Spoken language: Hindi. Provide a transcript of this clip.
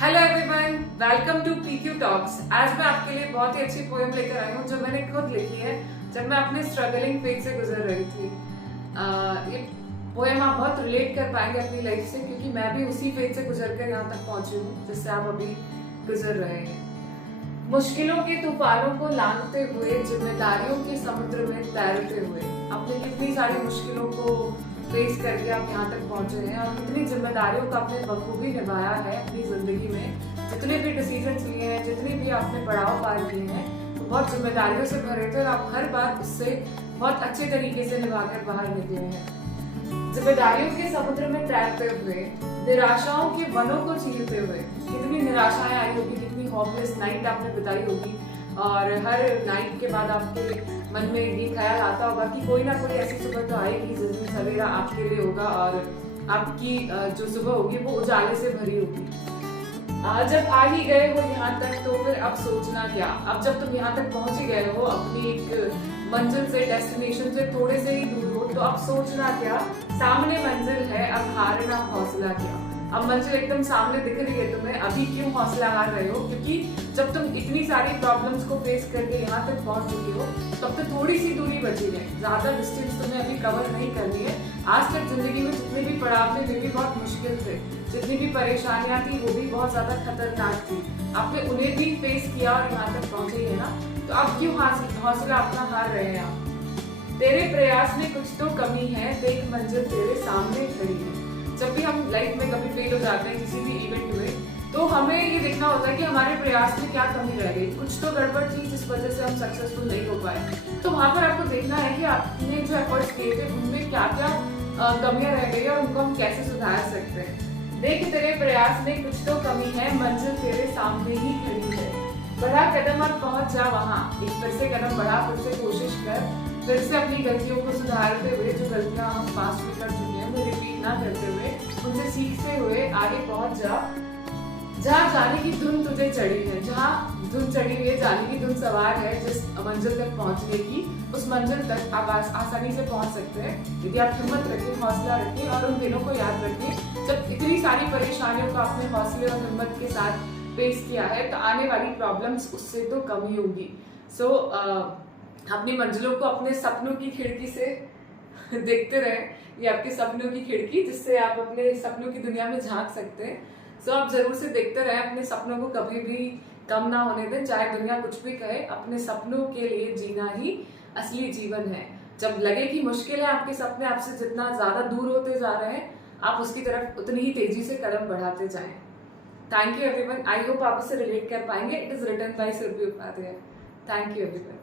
Hello everyone, welcome to PQ talks. आज मैं आपके लिए बहुत ही अच्छी पोएम लेकर आई हूँ जो मैंने खुद लिखी है जब मैं अपने स्ट्रगलिंग फेज से गुजर रही थी। ये पोएम आप बहुत रिलेट कर पाएंगे अपनी लाइफ से, क्योंकि मैं भी उसी फेज से गुजर कर यहाँ तक पहुंची हूँ जिससे आप अभी गुजर रहे हैं। मुश्किलों के तूफानों को लांघते हुए, जिम्मेदारियों के समुद्र में तैरते हुए, आपने कितनी सारी मुश्किलों को फेस करके आप यहाँ तक पहुंचे हैं और कितनी जिम्मेदारियों को आपने बखूबी निभाया है अपनी जिंदगी में। जितने भी डिसीजन लिए हैं, जितने भी आपने पड़ाव पार किए हैं, वो बहुत जिम्मेदारियों से भरे थे और आप हर बार उससे बहुत अच्छे तरीके से निभाकर बाहर निकले हैं। जिम्मेदारियों के समुद्र में तैरते हुए, निराशाओं के वनों को चीरते हुए, कितनी निराशाएं आई होगी, कितनी होपलेस नाइट आपने बिताई होगी और हर नाइट के बाद आपके मन में ये ख्याल आता होगा कि कोई ना कोई ऐसी सुबह तो आएगी जिस दिन सवेरा आपके लिए होगा और आपकी जो सुबह होगी वो उजाले से भरी होगी। जब आ ही गए हो यहाँ तक तो फिर अब सोचना क्या। अब जब तुम यहाँ तक पहुंच ही गए हो, अपनी एक मंजिल से, डेस्टिनेशन से थोड़े से ही दूर हो, तो अब सोचना क्या। सामने मंजिल है, अब हारना हौसला क्या। अब मंजिल एकदम सामने दिख रही है तुम्हें, अभी क्यों हौसला हार रहे हो? क्योंकि जब तुम इतनी सारी प्रॉब्लम्स को फेस करके यहाँ तक पहुंच चुके हो, तब तो थोड़ी सी दूरी बची है, ज्यादा डिस्टेंस तुम्हें अभी कवर नहीं करनी है। आज तक जिंदगी में जितने भी पड़ाव थे वे भी बहुत मुश्किल थे, जितनी भी परेशानियां थी वो भी बहुत ज्यादा खतरनाक थी। आपने उन्हें भी फेस किया और यहाँ तक पहुंचे ही है ना, तो अब क्यों हौसला अपना हार रहे हैं आप? तेरे प्रयास में कुछ तो कमी है, देख मंजिल तेरे सामने खड़ी है। जब भी हम लाइफ में कभी फेल हो जाते हैं किसी भी इवेंट में, तो हमें ये देखना होता है कि हमारे प्रयास में क्या कमी रह गई, कुछ तो गड़बड़ थी जिस वजह से हम सक्सेसफुल नहीं हो पाए। तो वहां पर आपको देखना है कि आपने जो एफर्ट्स किए थे उनमें क्या क्या कमियां रह गई और उनको हम कैसे सुधार सकते हैं। देख तेरे प्रयास में कुछ तो कमी है, मंजिल तेरे सामने ही खड़ी है। बढ़ा कदम और पहुंच जा वहां, एक फिर से कदम बढ़ा, फिर से कोशिश कर, फिर से अपनी गलतियों को सुधारते हुए, जो गलतियां हम पास्ट में कर चुके हैं उन्हें रिपीट ना करते हुए, उनसे सीखते हुए आगे पहुंच जा। जहाँ जाने की धुन तुझे चढ़ी है, जहाँ धुन चढ़ी हुई है, जाने की धुन सवार है, जिस मंजिल तक पहुंचने की, उस मंजिल तक आप आसानी से पहुंच सकते हैं यदि आप हिम्मत रखें, हौसला रखें और उन दिनों को याद रखें जब इतनी सारी परेशानियों को आपने हौसले और हिम्मत के साथ फेस किया है, तो आने वाली प्रॉब्लम्स उससे तो कम ही होगी। सो अपनी मंजिलों को अपने सपनों की खिड़की से देखते रहें। ये आपके सपनों की खिड़की जिससे आप अपने सपनों की दुनिया में झांक सकते हैं। सो आप जरूर से देखते रहें, अपने सपनों को कभी भी कम ना होने दें, चाहे दुनिया कुछ भी कहे। अपने सपनों के लिए जीना ही असली जीवन है। जब लगे कि मुश्किल है, आपके सपने आपसे जितना ज्यादा दूर होते जा रहे हैं, आप उसकी तरफ उतनी ही तेजी से कदम बढ़ाते जाएं। Thank you everyone, I hope आप इसे रिलेट कर पाएंगे। It is written by Surabhi Upadhyay. Thank you everyone.